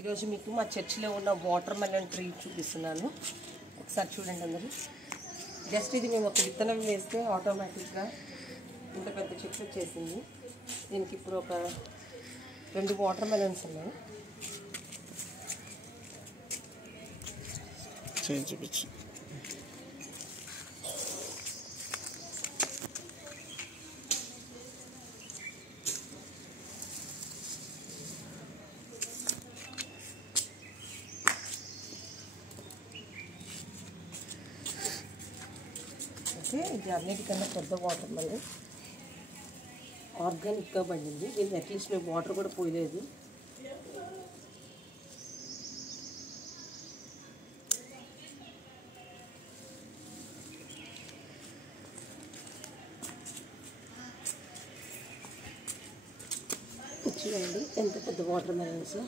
ఈరోజు మీకు మా చర్చిలో ఉన్న వాటర్ మెలన్ ట్రీ చూపిస్తున్నాను. ఒకసారి చూడండి అందరూ. జస్ట్ ఇది మేము ఒక విత్తనం వేస్తే ఆటోమేటిక్గా ఇంత పెద్ద చెట్టు వచ్చేసింది. దీనికి ఇప్పుడు ఒక 2 వాటర్ మెలన్స్ ఉన్నాయి. చూపించు. ఇది అన్నిటికన్నా పెద్ద వాటర్ మెలన్, ఆర్గానిక్గా పండింది. దీనికి అట్లీస్ట్ మేము వాటర్ కూడా పోయలేదు. చూడండి ఎంత పెద్ద వాటర్ మెలన్స్.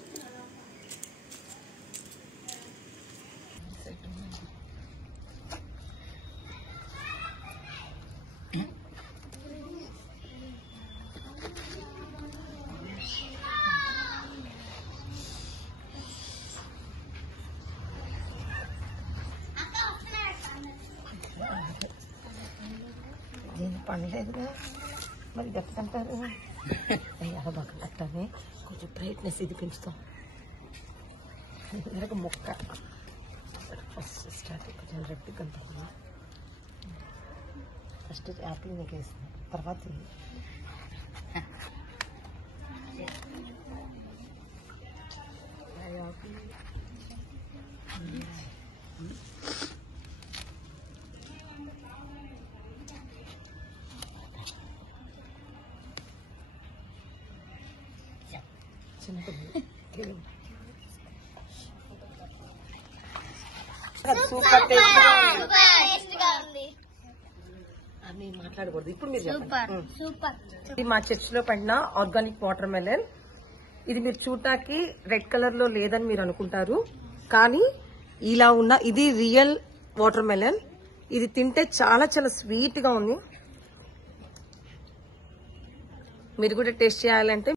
దీన్ని పండలేదుగా మరి గట్టంటారు. అయ్యా బాగా గట్టని కొంచెం బ్రైట్నెస్ ఇది పెంచుతాం. ఇదొక మొక్క ఫస్ట్ స్టార్టింగ్ కొంచెం రెడ్ కనపడుతుంది. ఫస్ట్ యాపిల్ నీకు వేస్తాం, తర్వాత యాపిల్ సూపర్ టేస్ట్గా ఉంది అని మాట్లాడకూడదు. ఇప్పుడు మీరు చెప్పండి. ఇది మా చర్చిలో పడిన ఆర్గానిక్ వాటర్ మెలన్. ఇది మీరు చూడటానికి రెడ్ కలర్ లో లేదని మీరు అనుకుంటారు, కానీ ఇలా ఉన్న ఇది రియల్ వాటర్ మెలన్. ఇది తింటే చాలా చాలా స్వీట్ గా ఉంది. మీరు కూడా టేస్ట్ చేయాలంటే